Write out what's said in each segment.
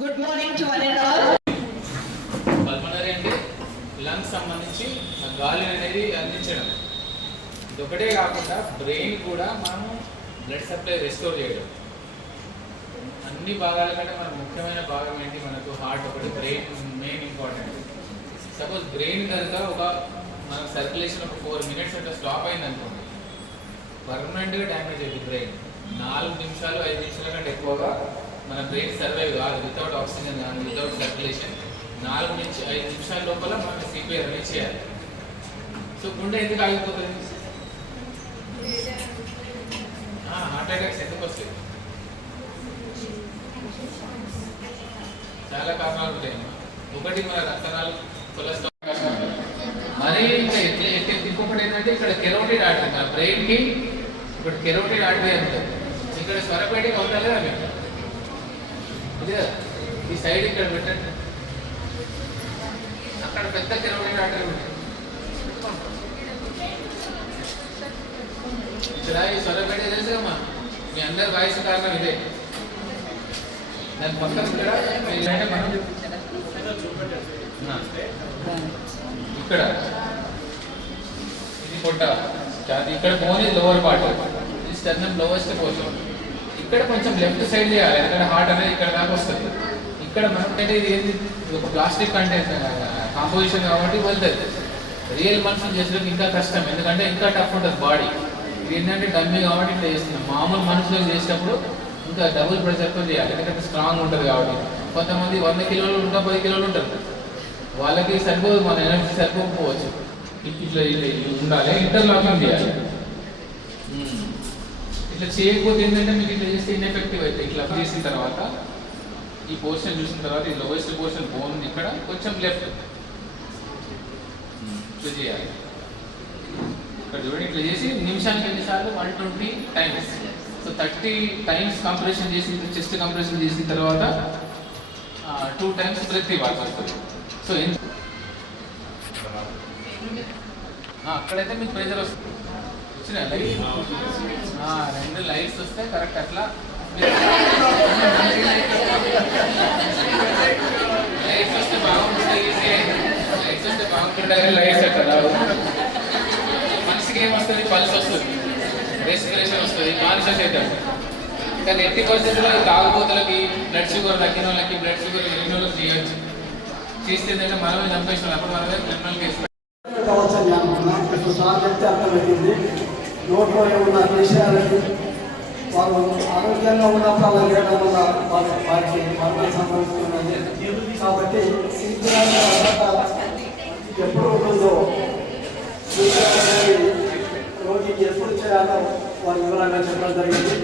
Good morning to one pulmonary అంటే lungs సంబంధించి ఆ గాలి అనేది అందించడం. ఇదొకటే ఒకటే కాకుండా బ్రెయిన్ కూడా మనం బ్లడ్ సప్లై రెస్టోర్ చేయడం. అన్ని భాగాల కంటే మన ముఖ్యమైన భాగం ఏంటి? మనకు హార్ట్ ఒకటి brain main important suppose brain కనుక ఒక మనం సర్క్యులేషన్ ఒక ఫోర్ మినిట్స్ అంటే స్టాప్ అయింది అనుకోండి పర్మనెంట్గా డ్యామేజ్ అయింది బ్రెయిన్ నాలుగు నిమిషాలు ఐదు నిమిషాల కంటే ఎక్కువగా మన బ్రెయిన్ సర్వైవ్ కాదు. వితౌట్ ఆక్సిజన్ కానీ వితౌట్ సర్క్యులేషన్ నాలుగు నుంచి ఐదు నిమిషాల లోపల మనం సిపిఆర్ అనేది చేయాలి. సో గుండె ఎందుకు ఆగిపోతుంది? హార్ట్ అటాక్స్ ఎందుకు వస్తాయి చాలా కారణాలు ఉంటాయి. ఒకటి మన రక్తనాలు కొలెస్ట్రాల్ మరీ ఇంకా ఎట్లా ఇంకొకటి ఏంటంటే ఇక్కడ కెరోటిడ్ ఆర్టరీ మన బ్రెయిన్కి ఇక్కడ కెరోటిడ్ ఆర్టరీ అంటే ఇక్కడ స్వరపేటికి ఉండాలి అది ఇది కదా, ఈ ఇక్కడ పెట్టండి? అక్కడ పెద్ద కెరోటిడ్ ఆర్టరీ ఉంటుంది ఇక్కడ ఈ స్వరపేట తెలుసు కమ్మా మీ అందరి వయసు కారణం ఇదే. దాని పక్కన ఇక్కడ ఇక్కడ. ఇది పొట్ట ఇక్కడ బోన్ ఇది లోవర్ పార్ట్ ఇది స్టర్నమ్ లోవెస్ట్ పోర్షన్ ఇక్కడ కొంచెం లెఫ్ట్ సైడ్ చేయాలి ఎందుకంటే హార్ట్ అనేది ఇక్కడ దాకా వస్తుంది. ఇక్కడ మనకైతే అంటే ఇది ఏంది? ఒక ప్లాస్టిక్ కంటెంట్ కాంపోజిషన్ కాబట్టి వెళ్తుంది రియల్ మనుషులు చేసేందుకు ఇంకా కష్టం. ఎందుకంటే ఇంకా టఫ్ ఉంటుంది బాడీ ఇది ఏంటంటే డమ్మీ కాబట్టి ఇట్లా చేస్తున్నాం. మామూలు మనుషులకు చేసేటప్పుడు ఇంకా డబుల్ ప్రెషర్తో చేయాలి. ఎందుకంటే స్ట్రాంగ్ ఉంటుంది కాబట్టి. కొంతమంది వంద కిలోలు ఇంకా పది కిలోలు ఉంటారు. వాళ్ళకి సరిపోదు మన ఎనర్జీ సరిపోకపోవచ్చు. ఇట్లా ఇట్లా ఉండాలి. ఇంటర్లాకింగ్ చేయాలి. ఇట్లా చేయకపోతే ఏంటంటే మీకు ఇట్లా చేస్తే ఇన్ఎఫెక్టివ్ అయితే. ఇట్లా చేసిన తర్వాత ఈ పోర్షన్ చూసిన తర్వాత ఈ లోవెస్ట్ పోర్షన్ బోన్ ఇక్కడ కొంచెం లెఫ్ట్ hmm, ఇట్లా చేయాలి. ఇక్కడ చూడండి ఇట్లా చేసి నిమిషానికి ఎన్నిసార్లు? One twenty times so thirty times compression చేసి చెస్ట్ కంప్రెషన్ చేసిన తర్వాత టూ టైమ్స్ ప్రతి ఇవ్వాల్సి వస్తుంది. సో ఎన్- అక్కడైతే మీకు ప్రెజర్ వస్తుంది. వచ్చినాయి? లైట్ రెండు లైట్స్ వస్తే కరెక్ట్ అట్లా లైట్స్ అక్కడ మనిషికి ఏమొస్తుంది పల్స్ వస్తుంది రెస్పిరేషన్ వస్తుంది కాన్షియస్ అవుతాడు కానీ ఎట్టి పరిస్థితుల్లో తాగుబోతులకి బ్లడ్ షుగర్ తగ్గిన వాళ్ళకి బ్లడ్ షుగర్ ఎన్ని రోజులు చేయొచ్చు చేస్తే ఏంటంటే మనమే చంపేసిన అప్పుడు మనమే క్రిమినల్ కేసు కావచ్చు సార్ చెప్తే అర్థమవుతుంది నోట్లో ఏమన్నా విషయాలకి వాళ్ళు ఆరోగ్యంగా ఉన్నప్పుడు అలా చేయడం వల్ల వారికి మరణం సంభవిస్తున్నది కాబట్టి సిపిఆర్ తర్వాత ఎప్పుడు ఉంటుందో సిపిఆర్ రోగికి ఎప్పుడు చేయాలో వారు వివరంగా చెప్పడం జరిగింది.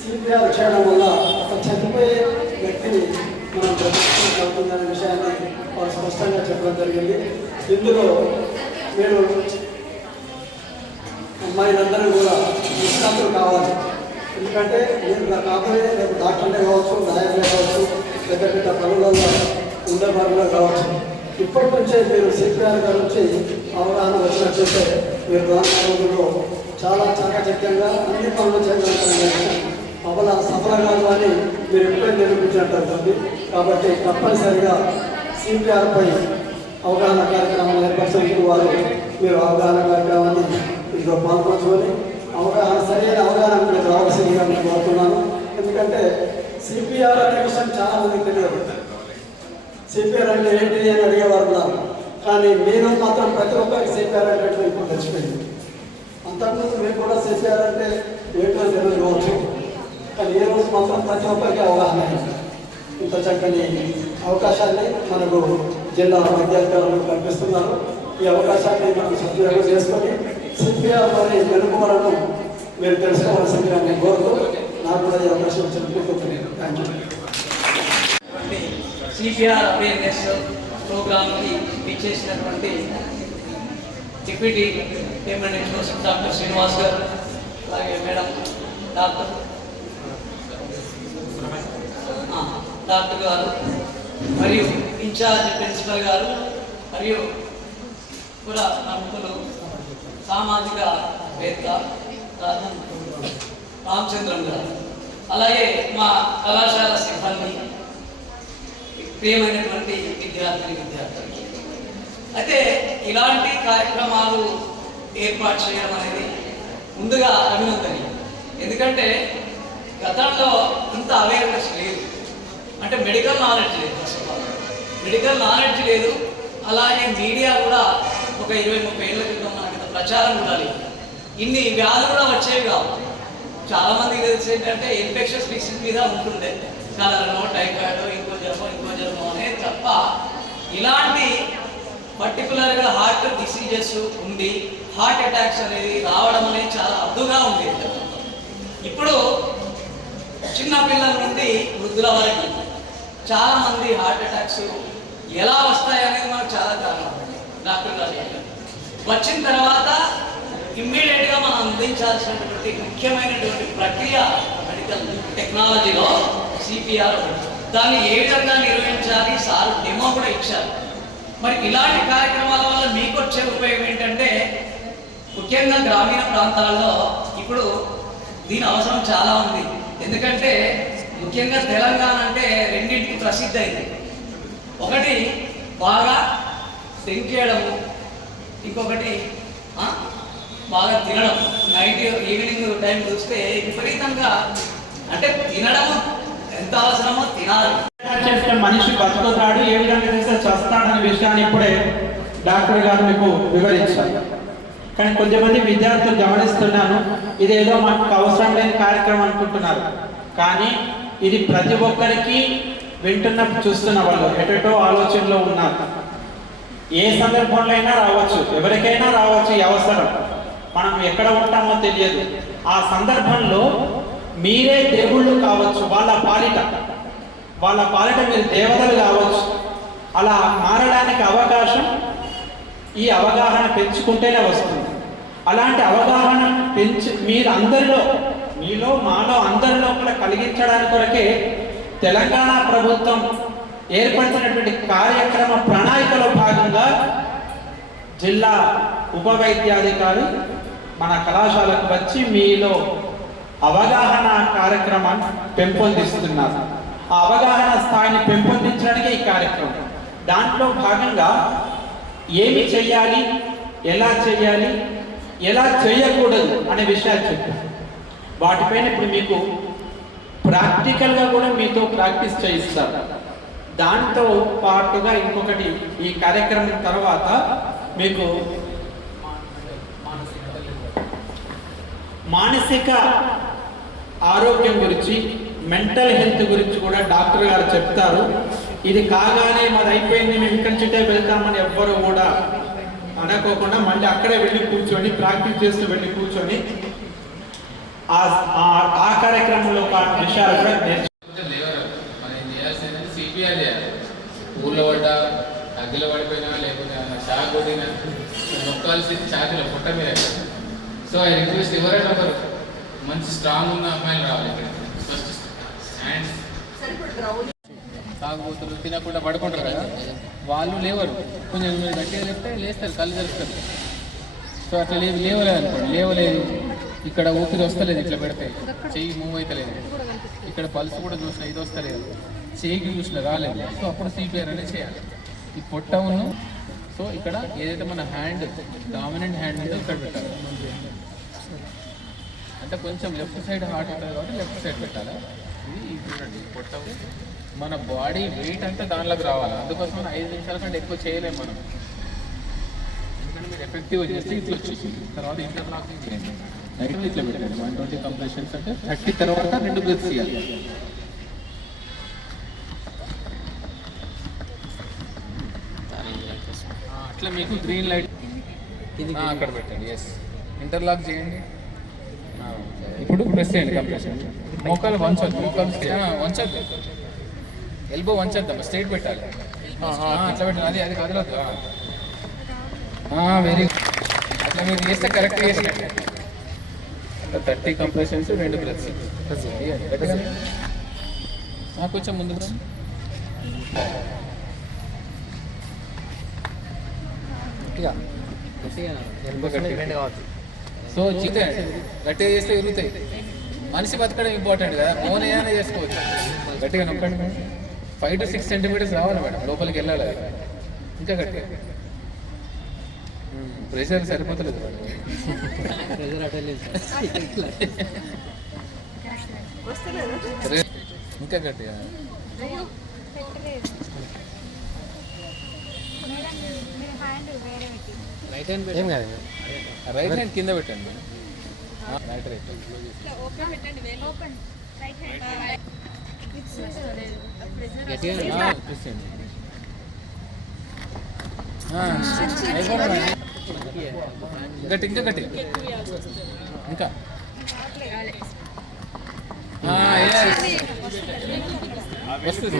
సిపిఆర్ చేయడం వల్ల ఒక చనిపోయే వ్యక్తిని మనం జరుగుతుందనే విషయాన్ని వారు స్పష్టంగా చెప్పడం జరిగింది. ఇందులో మీరు అమ్మాయిలందరూ కూడా విశ్రాంతులు కావాలి. ఎందుకంటే నేను నా కాబోయే రేపు డాక్టర్లే కావచ్చు నాయకులే కావచ్చు పెద్ద పెద్ద పనులలో ఉండేవారులో కావచ్చు. ఇప్పటి నుంచే మీరు సిపిఆర్ గారు వచ్చి అవగాహన వచ్చినట్లయితే మీరు రాష్ట్రంలో చాలా చాకచక్యంగా అన్ని పనులు చేయగలుగుతారు అవల సఫలంగా అని మీరు ఎప్పుడైనా నిరూపించినట్టు కాబట్టి తప్పనిసరిగా సిపిఆర్పై అవగాహన కార్యక్రమాలు ఏర్పరిచేందుకు వారు మీరు అవగాహన కార్యక్రమాన్ని ఇందులో పాల్పంచుకొని అవగాహన సరైన అవగాహన మీకు అవకాశం ఇవ్వాలని కోరుతున్నాను. ఎందుకంటే సిపిఆర్ అనే విషయం చాలా మందికి తెలియదు సిపిఆర్ అంటే ఏంటిది అని అడిగేవారు ఉన్నారు. కానీ మీరు మాత్రం ప్రతి ఒక్కరికి సిపిఆర్ అంటే ఇప్పుడు తెలిసిపోయింది అంతకుముందు మీరు కూడా సిపిఆర్ అంటే ఏంటో తెలియదు కానీ ఏ రోజు మాత్రం ప్రతి ఒక్కరికి అవగాహన ఇంత చక్కని అవకాశాన్ని మనకు జిల్లా వైద్యాధికారులు కల్పిస్తున్నారు. ఈ అవకాశాన్ని మనం సద్వినియోగం చేసుకొని సిపిఆర్ వారి వెనుకోవలను మీరు తెలుసుకోవాల్సిందిగా నేను కోరుతూ నాకు కూడా ఈ అవకాశం ఇచ్చినందుకు థ్యాంక్ యూ సిపిఆర్ అవేర్నెస్ ప్రోగ్రామ్కి ఇచ్చేసినటువంటి deputy payment export doctor Srinivas garu అలాగే మేడం డాక్టర్ డాక్టర్ గారు మరియు ఇన్ఛార్జ్ ప్రిన్సిపల్ గారు మరియు కూడా ప్రముఖులు సామాజిక వేత్త రామచంద్రం గారు. అలాగే మా కళాశాల సిబ్బంది ప్రియమైనటువంటి విద్యార్థిని విద్యార్థులకి. అయితే ఇలాంటి కార్యక్రమాలు ఏర్పాటు చేయడం అనేది ముందుగా అభినందనీయం. ఎందుకంటే గతంలో ఇంత అవేర్నెస్ లేదు. అంటే మెడికల్ నాలెడ్జ్ లేదు first of all medical knowledge లేదు. అలాగే మీడియా కూడా ఒక ఇరవై ముప్పై ఏళ్ళ క్రితం మనకి ప్రచారం కూడా లేదు. ఇన్ని వ్యాధులు కూడా వచ్చేవి కావు. చాలా మందికి తెలిసి ఏంటంటే ఇన్ఫెక్షన్స్ డిసీజ్ మీద ఉంటుండే. కలరనో టైఫాయిడ్ ఇంకో జ్వరమో ఇంకో జ్వరమో అనేది తప్ప ఇలాంటి పర్టికులర్గా హార్ట్ డిసీజెస్ ఉండి హార్ట్ అటాక్స్ అనేది రావడం అనేది చాలా అద్దుగా ఉండేది. ఇప్పుడు చిన్న పిల్లల నుండి వృద్ధుల వరకు చాలా మంది హార్ట్ అటాక్స్ ఎలా వస్తాయి అనేది మనకు చాలా కారణం. డాక్టర్ గారు వచ్చిన తర్వాత ఇమ్మీడియట్గా మనం అందించాల్సినటువంటి ముఖ్యమైనటువంటి ప్రక్రియ మెడికల్ టెక్నాలజీలో సిపిఆర్ దాన్ని ఏ విధంగా నిర్వహించాలి? సార్ డెమో కూడా ఇచ్చారు. మరి ఇలాంటి కార్యక్రమాల వల్ల మీకు వచ్చే ఉపయోగం ఏంటంటే ముఖ్యంగా గ్రామీణ ప్రాంతాల్లో ఇప్పుడు దీని అవసరం చాలా ఉంది. ఎందుకంటే ముఖ్యంగా తెలంగాణ అంటే రెండింటికి ప్రసిద్ధి అయింది. ఒకటి బాగా డ్రింక్ ఇంకొకటి బాగా తినడం. నైట్ ఈవినింగ్ టైం చూస్తే విపరీతంగా అంటే తినడం ఎంత అవసరమో తినాలి. చేస్తే మనిషి బతుకుతాడు ఏ విధంగా చేస్తే చస్తాడనే విషయాన్ని ఇప్పుడే డాక్టర్ గారు మీకు వివరించారు. కానీ కొంతమంది విద్యార్థులు గమనిస్తున్నాను ఇదేదో మనకు అవసరం లేని కార్యక్రమం అనుకుంటున్నారు. కానీ ఇది ప్రతి ఒక్కరికి వింటున్నప్పుడు చూస్తున్న వాళ్ళు ఎటెటో ఆలోచనలో ఉన్నారు. ఏ సందర్భంలో అయినా రావచ్చు ఎవరికైనా రావచ్చు ఈ అవసరం. మనం ఎక్కడ ఉంటామో తెలియదు. ఆ సందర్భంలో మీరే దేవుళ్ళు కావచ్చు వాళ్ళ పాలిట. వాళ్ళ పాలిట మీరు దేవతలు కావచ్చు. అలా మారడానికి అవకాశం ఈ అవగాహన పెంచుకుంటేనే వస్తుంది. అలాంటి అవగాహన పెంచి మీరు అందరిలో మీలో మాలో అందరిలో కూడా కలిగించడానికి కొరకే తెలంగాణ ప్రభుత్వం ఏర్పడుతున్నటువంటి కార్యక్రమ ప్రణాళికలో భాగంగా జిల్లా ఉప వైద్యాధికారి మన కళాశాలకు వచ్చి మీలో అవగాహన కార్యక్రమాన్ని పెంపొందిస్తున్నారు. ఆ అవగాహన స్థాయిని పెంపొందించడానికి ఈ కార్యక్రమం. దాంట్లో భాగంగా ఏమి చేయాలి ఎలా చేయాలి ఎలా చేయకూడదు అనే విషయాలు చెప్పారు వాటిపైన ఇప్పుడు మీకు ప్రాక్టికల్గా కూడా మీతో ప్రాక్టీస్ చేయిస్తారు దాంతో పాటుగా ఇంకొకటి ఈ కార్యక్రమం తర్వాత మీకు మానసిక ఆరోగ్యం గురించి మెంటల్ హెల్త్ గురించి కూడా డాక్టర్ గారు చెప్తారు. ఇది కాగానే మాది అయిపోయింది మేము ఇక్కడి నుంచే వెళ్తామని ఎవ్వరు కూడా అనుకోకుండా మళ్ళీ అక్కడే వెళ్ళి కూర్చొని ప్రాక్టీస్ చేస్తూ వెళ్ళి కూర్చొని ఆ కార్యక్రమంలో విషయాలు కూడా నేర్చు కొంచెం ఊళ్ళో పడ్డా అగ్గిలో పడిపోయినా లేకపోతే షాక్ కొట్టినా నొక్కాల్సింది ఛాతీలో పుట్ట మీద. సో ఐ రిక్వెస్ట్ ఎవరైనా ఒకరు మంచి స్ట్రాంగ్ ఉన్న అమ్మాయిలు రావాలి ఇక్కడ. ఫస్ట్ హ్యాండ్స్ తాగుబోతులు తినకుండా పడుకుంటారు కదా? వాళ్ళు లేవరు. కొంచెం మీరు గట్టిగా చెప్తే లేస్తారు కళ్ళు తెరుస్తారు. సో అట్లా లేవు లేవలేదు అనుకోండి. లేవలేదు. ఇక్కడ ఊపిరి వస్తలేదు ఇట్లా పెడితే. చెయ్యి మూవ్ అవుతలేదు ఇక్కడ పల్స్ కూడా చూసిన ఇది వస్తలేదు. చెయ్యికి చూసిన రాలేదు. సో అప్పుడు సిపిఆర్ అనేది చేయాలి. ఈ పొట్ట ఉన్న. సో ఇక్కడ ఏదైతే మన హ్యాండ్ డామినెంట్ హ్యాండ్ ఉందో ఇక్కడ పెట్టాలి. అంటే కొంచెం లెఫ్ట్ సైడ్ హార్ట్ ఉంటుంది కాబట్టి లెఫ్ట్ సైడ్ పెట్టాలి? ఇది చూడండి పొట్ట. మన బాడీ వెయిట్ అంతా దానిలోకి రావాలి? అందుకోసం మనం ఐదు నిమిషాల కంటే ఎక్కువ చేయలేము మనం. ఎందుకంటే మీరు ఎఫెక్టివ్ చేస్తే ఇట్లా వచ్చేసి తర్వాత ఇంటర్లాకింగ్ చేయండి నైట్ ఇట్లా పెట్టండి. వన్ ట్వంటీ కంప్రెషన్స్ అంటే థర్టీ తర్వాత రెండు బ్రెత్స్ ఇవ్వాలి. అట్లా మీకు గ్రీన్ లైట్ అక్కడ పెట్టండి. ఎస్ ఇంటర్లాక్ చేయండి. ఇప్పుడు ప్రెస్ చేయండి కంప్రెషన్ మోకాలు వంచొద్దు మోకాలు ఆ, వంచొద్దు ఎల్బో వంచొద్దాం స్ట్రైట్ పెట్టాలి. అట్లా పెట్టండి అది అది కదలొద్దు వెరీ అట్లా మీరు చేస్తే కరెక్ట్. చేసి థర్టీ కంప్రెషన్స్ రెండు ప్లస్ కొంచెం ముందు సో చితే గట్టిగా చేస్తే ఎరుగుతాయి మనిషి బతకడం ఇంపార్టెంట్ కదా ఫోన్ ఏదైనా చేసుకోవచ్చు. గట్టిగా నొక్కండి. ఫైవ్ టు సిక్స్ సెంటీమీటర్స్ రావాలి మేడం లోపలికి వెళ్ళాలి అది. ఇంకా గట్టిగా. ప్రెషర్ సరిపోతలేదు ఇంకా గట్టిగా అయ్యో పెట్టలేదు మేడం మీరు హ్యాండ్ వేరే పెట్టి ఏం కాదు. రైట్ హ్యాండ్ కింద పెట్టండి రైట్ రైట్ ఓపెన్ పెట్టండి ఓపెన్ రైట్ హ్యాండ్ గట్టిగా గట్టి ఇంకా గట్టి. ఇంకా. వస్తుంది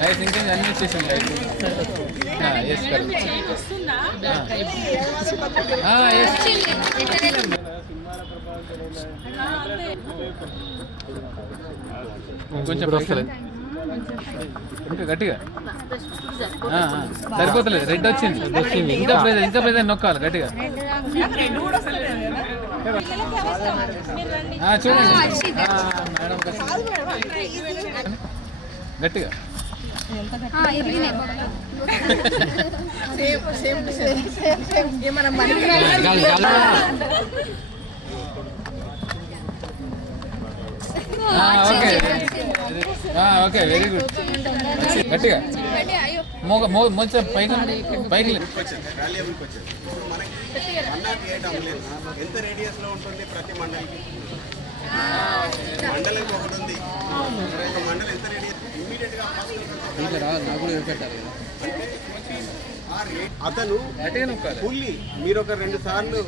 లైట్ ఇంకా అన్ని వచ్చేసింది లైట్ ఎస్ ఎస్ కొంచెం వస్తలేదు. ఇంకా గట్టిగా. సరిపోతలేదు. రెడ్ వచ్చింది. ఇంకా ఇంకా ప్రెజర్ నొక్కాలి గట్టిగా. చూడండి ఆ, మేడం గట్టిగా ఓకే ఓకే వెరీ గుడ్. గట్టిగా. మోగ మో కొంచెం పైకి పైకి లే. వాల్యుబుల్కి వచ్చింది ఇప్పుడు మనకి మండలికి ఏ డబ్బు లేదు. ఎంత రేడియస్లో ఉంటుంది ప్రతి మండలికి? మండలికి ఒకటి ఉంది. ఒక మండలి ఎంత రేడియస్ ఇమీడియట్గా రే- అతను ఫుల్లీ మీరు ఒక రెండు సార్లు